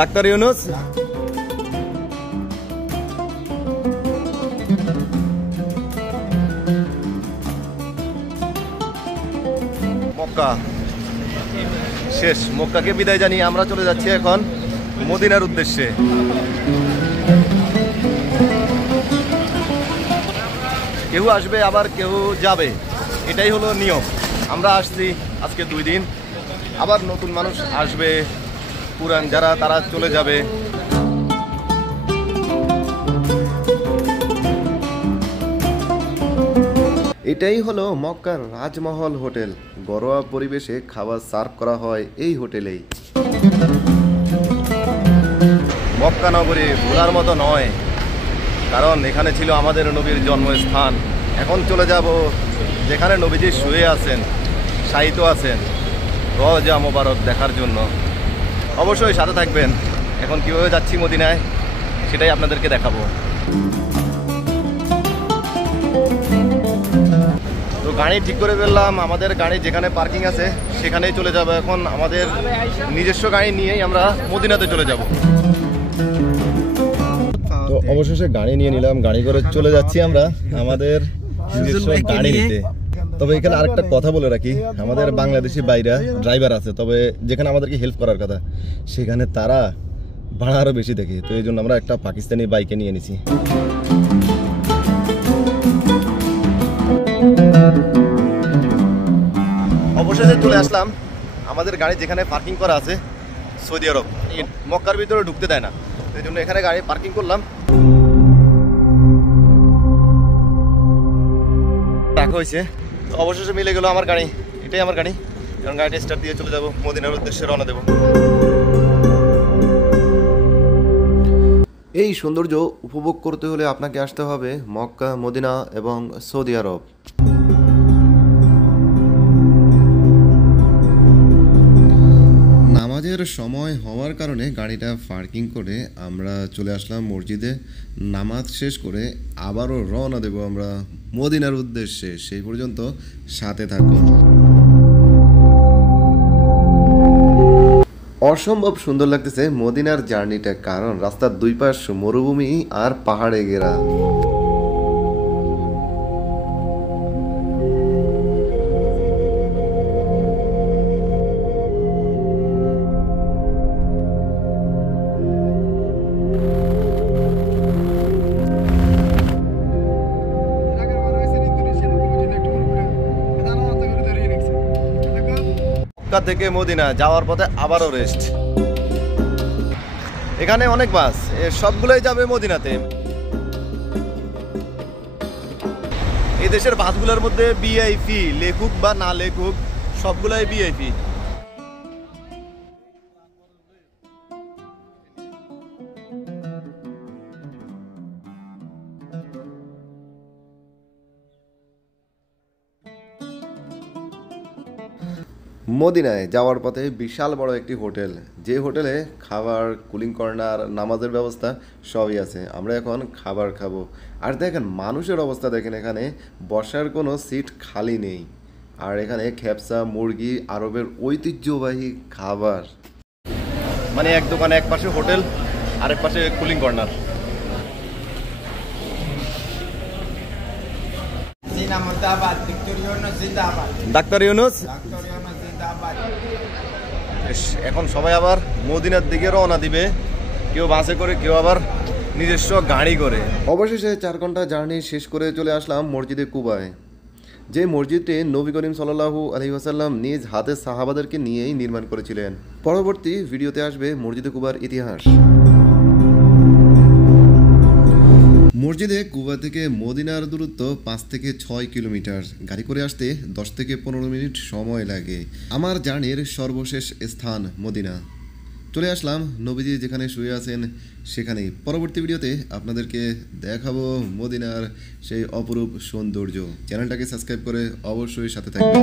Doctor Yunus Mecca শেষ, মক্কাকে বিদায় জানিয়ে আমরা চলে যাচ্ছি এখন মদিনার উদ্দেশ্যে। কেউ আসবে আবার কেউ যাবে, এটাই হলো নিয়ম। আমরা আসছি আজকে 2 দিন, আবার নতুন মানুষ আসবে, পুরান যারা তারা চলে যাবে। এটাই হলো মক্কার রাজমহল হোটেল। ঘরোয়া পরিবেশে খাবার সার্ভ করা হয় এই হোটেলেই। মক্কা নগরী ভোলার মতো নয়, কারণ এখানে ছিল আমাদের নবীর জন্মস্থান। এখন চলে যাব যেখানে নবীজি শুয়ে আছেন, শায়িত আছেন, রওজা মোবারক দেখার জন্য। অবশ্যই সাথে থাকবেন। এখন কিভাবে যাচ্ছি মদিনায় সেটাই আপনাদেরকে দেখাবো। তো গাড়ি ঠিক করে ফেললাম, আমাদের গাড়ি যেখানে পার্কিং আছে সেখানেই চলে যাব। এখন আমাদের নিজস্ব গাড়ি নিয়েই আমরা মদিনাতে চলে যাব। তো অবশেষে গাড়ি নিয়ে নিলাম, গাড়ি করে চলে যাচ্ছি আমরা আমাদের নিজস্ব গাড়ি নিতে। তবে এখানে আরেকটা কথা বলে রাখি, আমাদের বাংলাদেশি বাইরা ড্রাইভার আছে, তবে যেখানে আমাদেরকে হেল্প করার কথা সেখানে তারা ভাড়া আরও বেশি দেখে। তো এই জন্য আমরা একটা পাকিস্তানি বাইকে নিয়ে নিছি। অবশেষে চলে আসলাম আমাদের গাড়ি যেখানে পার্কিং করা আছে সৌদি আরব। মক্কার ভিতরে ঢুকতে দেয় না, এই জন্য এখানে গাড়ি পার্কিং করলাম। টাকা হয়েছে, অবশেষে মিলে গেল আমার গাড়ি। এটাই আমার গাড়ি, কারণ গাড়িটা স্টার্ট দিয়ে চলে যাব মদিনার উদ্দেশ্যে রওনা দেব। এই সৌন্দর্য উপভোগ করতে হলে আপনাকে আসতে হবে মক্কা, মদিনা এবং সৌদি আরব। নামাজের সময় হওয়ার কারণে গাড়িটা পার্কিং করে আমরা চলে আসলাম মসজিদে। নামাজ শেষ করে আবারও রওনা দেব আমরা মদিনার উদ্দেশ্যে। সেই পর্যন্ত সাথে থাকুন। অসম্ভব সুন্দর লাগতেছে মদিনার জার্নিটা, কারণ রাস্তার 2 পাশ মরুভূমি আর পাহাড়ে ঘেরা। মক্কা থেকে মদিনা যাওয়ার পথে আবারও রেস্ট। এখানে অনেক বাস, সবগুলোই যাবে মদিনাতে। এই দেশের বাসগুলোর মধ্যে ভিআইপি, লেখুক বা না লেখুক, সবগুলোই ভিআইপি। মদিনায় যাওয়ার পথে বিশাল বড় একটি হোটেল, যে হোটেলে খাবার, কুলিং কর্নার, নামাজের ব্যবস্থা সবই আছে। আমরা এখন খাবার খাবো। আর দেখেন মানুষের অবস্থা দেখেন, এখানে বসার কোনো সিট খালি নেই। আর এখানে খেপসা, মুরগি, আরবের ঐতিহ্যবাহী খাবার। মানে এক দোকানে এক পাশে হোটেল, আরেক পাশে কুলিং কর্নার। ডাক্তার ইউনূস এখন সবাই আবার মদিনার দিকে রওনা দিবে, কেউ বাসে করে, কেউ আবার নিজস্ব গাড়ি করে। অবশেষে 4 ঘন্টা জার্নি শেষ করে চলে আসলাম মসজিদে কুবায়, যে মসজিদটি নবী করিম সাল্লাল্লাহু আলাইহি ওয়াসাল্লাম নিজ হাতে সাহাবাদেরকে নিয়েই নির্মাণ করেছিলেন। পরবর্তী ভিডিওতে আসবে মসজিদে কুবার ইতিহাস। মসজিদে কুবা থেকে মদিনার দূরত্ব 5 থেকে 6 কিলোমিটার। গাড়ি করে আসতে 10 থেকে 15 মিনিট সময় লাগে। আমার জার্নির সর্বশেষ স্থান মদিনা। চলে আসলাম নবীজি যেখানে শুয়ে আছেন সেখানেই। পরবর্তী ভিডিওতে আপনাদেরকে দেখাবো মদিনার সেই অপরূপ সৌন্দর্য। চ্যানেলটাকে সাবস্ক্রাইব করে অবশ্যই সাথে থাকবেন।